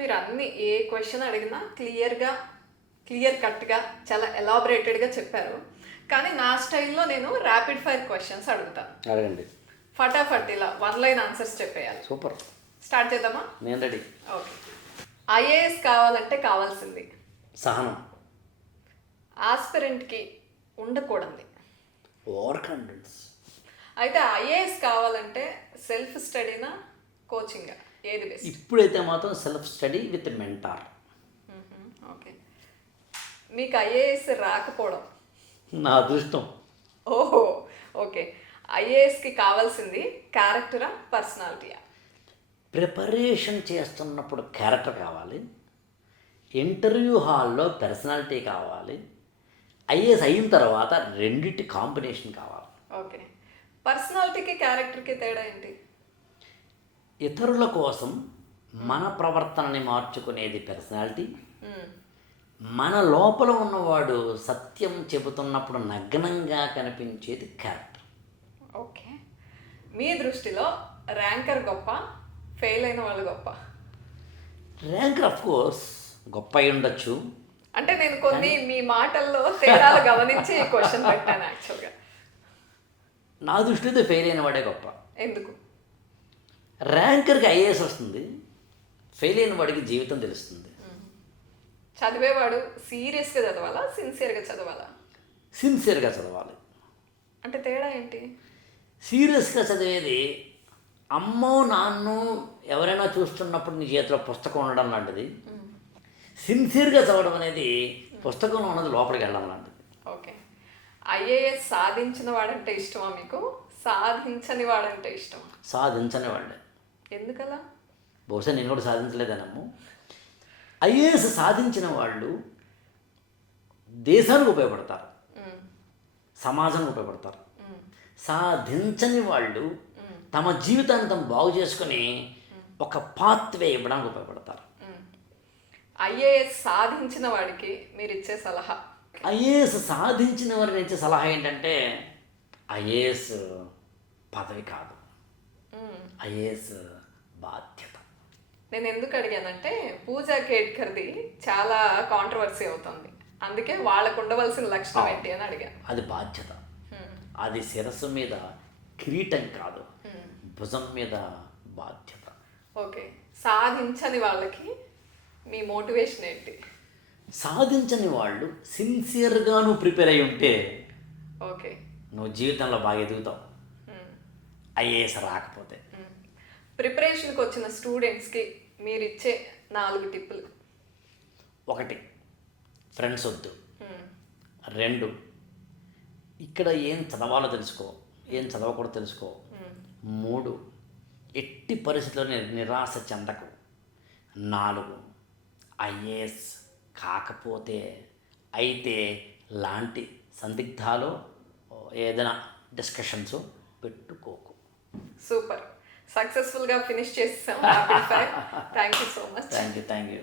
మీరు అన్ని ఏ క్వశ్చన్ అడిగినా క్లియర్ కట్గా చాలా ఎలాబరేటెడ్గా చెప్పారు. కానీ నా స్టైల్లో నేను ర్యాపిడ్ ఫైర్ క్వశ్చన్స్ అడుగుతాను. అడగండి. ఫటాఫట్ ఇలా 1 లైన్ ఆన్సర్స్ చెప్పేయాలి. సూపర్. స్టార్ట్ చేద్దామా? నేను రెడీ. ఓకే. ఐఏఎస్ కావాలంటే కావాల్సింది సహనం. ఆస్పిరెంట్కి ఉండకూడదు. Over confidence. అయితే ఐఏఎస్ కావాలంటే సెల్ఫ్ స్టడీనా కోచింగా ఏది బెస్ట్? ఇప్పుడైతే మాత్రం self study with mentor. Okay. మీకు ఐఏఎస్ రాకపోవడం నా అదృష్టం. ఓహో, ఓకే. ఐఏఎస్కి కావాల్సింది క్యారెక్టరా పర్సనాలిటీయా? ప్రిపరేషన్ చేస్తున్నప్పుడు క్యారెక్టర్ కావాలి, ఇంటర్వ్యూ హాల్లో పర్సనాలిటీ కావాలి, ఐఏఎస్ అయిన తర్వాత రెండింటి కాంబినేషన్ కావాలి. ఓకే. పర్సనాలిటీకి క్యారెక్టర్కి తేడా ఏంటి? ఇతరుల కోసం మన ప్రవర్తనని మార్చుకునేది పర్సనాలిటీ. మన లోపల ఉన్నవాడు సత్యం చెబుతున్నప్పుడు నగ్నంగా కనిపించేది క్యారెక్టర్. ఓకే. మీ దృష్టిలో ర్యాంకర్ గొప్ప, ఫెయిల్ అయిన వాళ్ళు గొప్ప? ర్యాంకర్ ఆఫ్ కోర్స్ గొప్ప అయి ఉండొచ్చు. అంటే నేను కొన్ని మీ మాటల్లో తేడాలు గమనించి ఈ క్వశ్చన్ పెట్టాను యాక్చువల్గా. నా దృష్టిలో ఫెయిల్ అయిన వాడే గొప్ప. ఎందుకు? ర్యాంకర్కి ఐఏఎస్ వస్తుంది, ఫెయిల్ అయిన వాడికి జీవితం తెలుస్తుంది. చదివేవాడు సీరియస్గా చదవాలా, సిన్సియర్గా చదవాలా? సిన్సియర్గా చదవాలి. అంటే తేడా ఏంటి? సీరియస్గా చదివేది అమ్మో నాన్ను ఎవరైనా చూస్తున్నప్పుడు నీ చేతిలో పుస్తకం ఉండడం లాంటిది. సిన్సియర్గా చదవడం అనేది పుస్తకంలో ఉన్నది లోపలికి వెళ్ళడం లాంటిది. ఓకే. ఐఏఎస్ సాధించిన వాడంటే ఇష్టమా మీకు, సాధించని వాడంటే ఇష్టమా? సాధించని వాళ్ళే. ఎందుకలా? బహుశా నేను కూడా సాధించలేదనమ్ము. ఐఏఎస్ సాధించిన వాళ్ళు దేశానికి ఉపయోగపడతారు, సమాజానికి ఉపయోగపడతారు. సాధించని వాళ్ళు తమ జీవితాన్ని తమ బాగు చేసుకుని ఒక పాత్వే ఇవ్వడానికి ఉపయోగపడతారు. ఐఏఎస్ సాధించిన వాడికి మీరు ఇచ్చే సలహా? ఐఏఎస్ సాధించిన వారికి ఇచ్చే సలహా ఏంటంటే ఐఏఎస్ పదవి కాదు, ఐఏఎస్ బాధ్యత. నేను ఎందుకు అడిగానంటే పూజా కేట్కర్ది చాలా కాంట్రవర్సీ అవుతుంది, అందుకే వాళ్ళకు ఉండవలసిన లక్షణం ఏంటి అని అడిగాను. అది బాధ్యత. అది శిరస్సు మీద కిరీటం కాదు, భుజం మీద బాధ్యత. ఓకే. సాధించని వాళ్ళకి మీ మోటివేషన్ ఏంటి? సాధించని వాళ్ళు సిన్సియర్గా నువ్వు ప్రిపేర్ అయి ఉంటే ఓకే నువ్వు జీవితంలో బాగా ఎదుగుతావు. ఐఏఎస్ రాకపోతే ప్రిపరేషన్కి వచ్చిన స్టూడెంట్స్కి మీరు ఇచ్చే 4 టిప్పులు? 1, ఫ్రెండ్స్ వద్దు. 2, ఇక్కడ ఏం చదవాలో తెలుసుకో, ఏం చదవకూడదు తెలుసుకో. 3, ఎట్టి పరిస్థితుల్లో నిరాశ చెందకు. 4, ఐఏఎస్ కాకపోతే అయితే లాంటి సందిగ్ధాలు ఏదైనా డిస్కషన్స్ పెట్టుకోకు. సూపర్. సక్సెస్ఫుల్గా ఫినిష్ చేసేసాం. Thank you so much. Thank you.